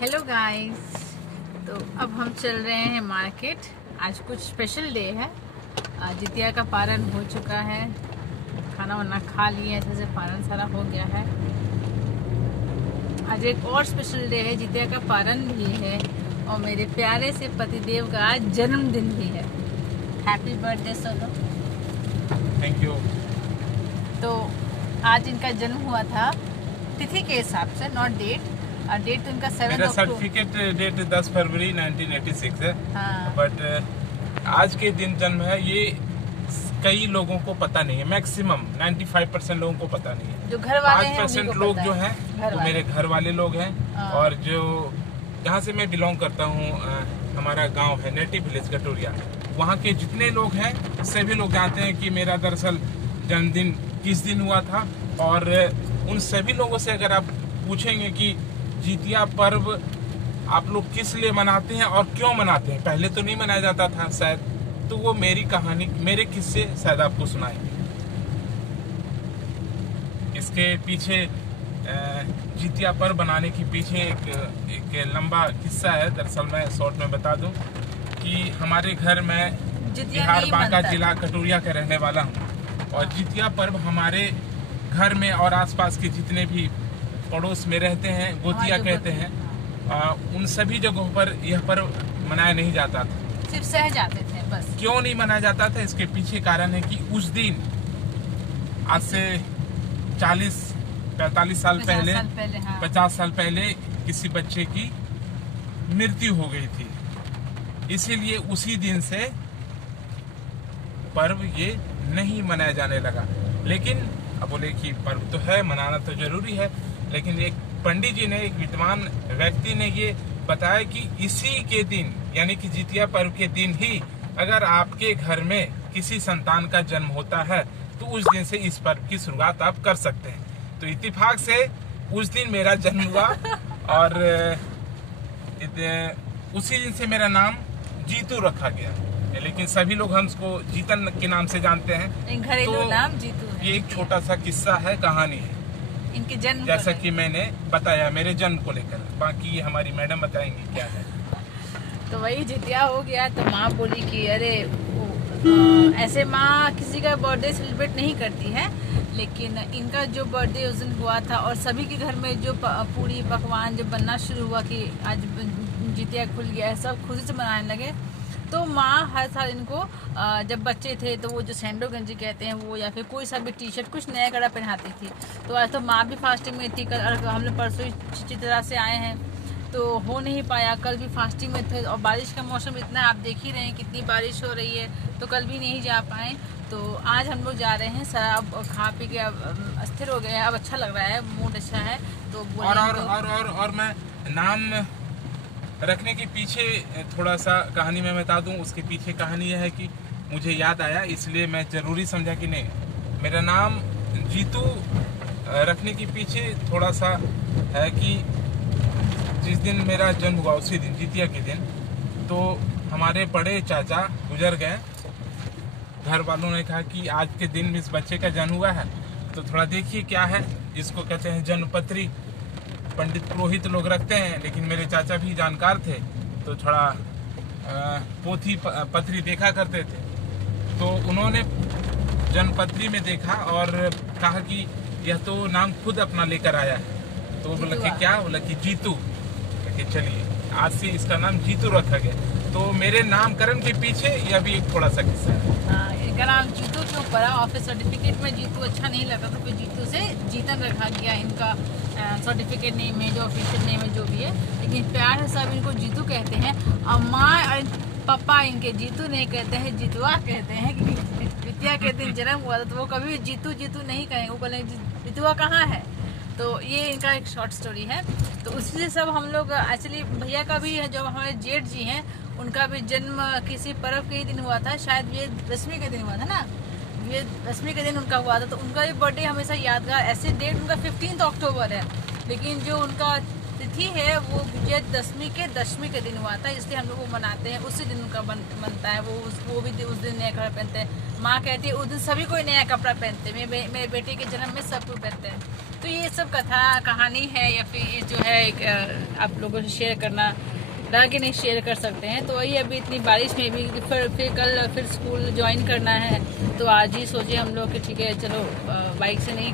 Hello guys. तो अब हम चल रहे हैं मार्केट। आज कुछ स्पेशल डे है। जितिया का पारण हो चुका है, खाना वाना खा लिए, अच्छे से पारण सारा हो गया है। आज एक और स्पेशल डे है, जितिया का पारण भी है और मेरे प्यारे से पतिदेव का आज जन्मदिन भी है। Happy birthday Sonu. Thank you. तो आज इनका जन्म हुआ था तिथि के हिसाब से, नॉट डेट। डेट तो इनका 7 मेरा अक्टूबर। सर्टिफिकेट डेट 10 फरवरी 1986 है। हाँ। बट आज के दिन जन्म है ये कई लोगों को पता नहीं है। मैक्सिमम 95% लोगों को पता नहीं है। जो घर वाले हैं 5% उन्हीं को लोग पता जो है। हैं वो मेरे घर वाले लोग हैं। हाँ। और जो जहाँ से मैं बिलोंग करता हूँ, हमारा गांव है नेटिव विलेज कटोरिया, वहाँ के जितने लोग हैं सभी लोग जानते हैं कि मेरा दरअसल जन्मदिन किस दिन हुआ था। और उन सभी लोगों से अगर आप पूछेंगे कि जितिया पर्व आप लोग किस लिए मनाते हैं और क्यों मनाते हैं, पहले तो नहीं मनाया जाता था शायद, तो वो मेरी कहानी, मेरे किस्से शायद आपको सुनाएंगे। इसके पीछे जितिया पर्व बनाने के पीछे एक लंबा किस्सा है। दरअसल मैं शॉर्ट में बता दूं कि हमारे घर में बिहार बांका जिला कटोरिया का रहने वाला हूं और जितिया पर्व हमारे घर में और आसपास के जितने भी पड़ोस में रहते हैं, गोतिया कहते हैं, उन सभी जगहों पर यह पर्व मनाया नहीं जाता था। सिर्फ सह जाते थे बस। क्यों नहीं मनाया जाता था, इसके पीछे कारण है कि उस दिन आज से 40-45 साल पहले, हाँ। 50 साल पहले किसी बच्चे की मृत्यु हो गई थी। इसीलिए उसी दिन से पर्व ये नहीं मनाया जाने लगा। लेकिन अब बोले कि पर्व तो है, मनाना तो जरूरी है, लेकिन एक पंडित जी ने, एक विद्वान व्यक्ति ने ये बताया कि इसी के दिन यानी कि जितिया पर्व के दिन ही अगर आपके घर में किसी संतान का जन्म होता है तो उस दिन से इस पर्व की शुरुआत आप कर सकते हैं। तो इत्तेफाक से उस दिन मेरा जन्म हुआ और उसी दिन से मेरा नाम जीतू रखा गया। लेकिन सभी लोग हमको जीतन के नाम से जानते हैं। घरेलू नाम जीतू है। ये एक छोटा सा किस्सा है, कहानी है इनके जन्म, जैसा कि मैंने बताया मेरे जन्म को लेकर। बाकी हमारी मैडम बताएंगी क्या है। तो वही जितिया हो गया तो माँ बोली कि अरे ऐसे माँ किसी का बर्थडे सेलिब्रेट नहीं करती है, लेकिन इनका जो बर्थडे उस दिन हुआ था और सभी के घर में जो पूरी पकवान जब बनना शुरू हुआ कि आज जितिया खुल गया है, सब खुशी से मनाने लगे। तो माँ हर साल इनको जब बच्चे थे तो वो जो सैंडो गंजी कहते हैं वो, या फिर कोई सा भी टी शर्ट, कुछ नया कड़ा पहनाती थी। तो आज तो माँ भी फास्टिंग में थी। कल हम लोग परसों ही चित्रा से आए हैं तो हो नहीं पाया। कल भी फास्टिंग में थे और बारिश का मौसम इतना, आप देख ही रहे हैं कितनी बारिश हो रही है, तो कल भी नहीं जा पाए। तो आज हम लोग जा रहे हैं। सारा अब खा पी के अब अस्थिर हो गए हैं, अब अच्छा लग रहा है, मूड अच्छा है। तो और मैं नाम रखने के पीछे थोड़ा सा कहानी मैं बता दूं। उसके पीछे कहानी यह है कि मुझे याद आया, इसलिए मैं जरूरी समझा कि नहीं, मेरा नाम जीतू रखने के पीछे थोड़ा सा है कि जिस दिन मेरा जन्म हुआ उसी दिन, जितिया के दिन, तो हमारे बड़े चाचा गुजर गए। घर वालों ने कहा कि आज के दिन इस बच्चे का जन्म हुआ है तो थोड़ा देखिए क्या है। इसको कहते हैं जन्मपत्री, पंडित पुरोहित लोग रखते हैं, लेकिन मेरे चाचा भी जानकार थे तो थोड़ा पोथी पत्री देखा करते थे। तो उन्होंने जन्मपत्री में देखा और कहा कि यह तो नाम खुद अपना लेकर आया है। तो बोला कि क्या, बोला कि जीतू। चलिए आज से इसका नाम जीतू रखा गया। तो मेरे नामकरण के पीछे यह भी एक थोड़ा सा किस्सा है। इनका नाम जीतू क्यों पड़ा? ऑफिस सर्टिफिकेट में जीतू अच्छा नहीं लगा तो फिर जीतू से जीतन रखा गया। इनका सर्टिफिकेट नेम में जो ऑफिशियल नेम है जो भी है, लेकिन प्यार से सब इनको जीतू कहते हैं। और माँ और पापा इनके जीतू नहीं कहते हैं, जितुआ कहते हैं। कि जितिया के दिन जन्म हुआ था तो वो कभी भी जीतू जीतू नहीं कहेंगे, वो बोलेंगे जितुआ कहाँ है। तो ये इनका एक शॉर्ट स्टोरी है। तो उसी से सब हम लोग, एक्चुअली भैया का भी है, जो हमारे जेठ जी हैं, उनका भी जन्म किसी पर्व के ही दिन हुआ था, शायद ये दशमी के दिन हुआ था ना, ये दशमी के दिन उनका हुआ था। तो उनका भी बर्थडे हमेशा यादगार, ऐसे डेट उनका 15 अक्टूबर है, लेकिन जो उनका तिथि है वो विजयदशमी के दशमी के दिन हुआ था, इसलिए हम लोग वो मनाते हैं। उसी दिन उनका बनता है। वो भी उस दिन नया कपड़ा पहनते हैं। माँ कहती है उस दिन सभी कोई नया कपड़ा पहनते हैं। मेरे बेटे के जन्म में सब कोई पहनते हैं। तो ये सब कथा कहानी है या फिर ये जो है एक आप लोगों से शेयर करना रहा कि नहीं शेयर कर सकते हैं। तो वही अभी इतनी बारिश में भी फिर कल फिर स्कूल ज्वाइन करना है, तो आज ही सोचे हम लोग कि ठीक है चलो बाइक से नहीं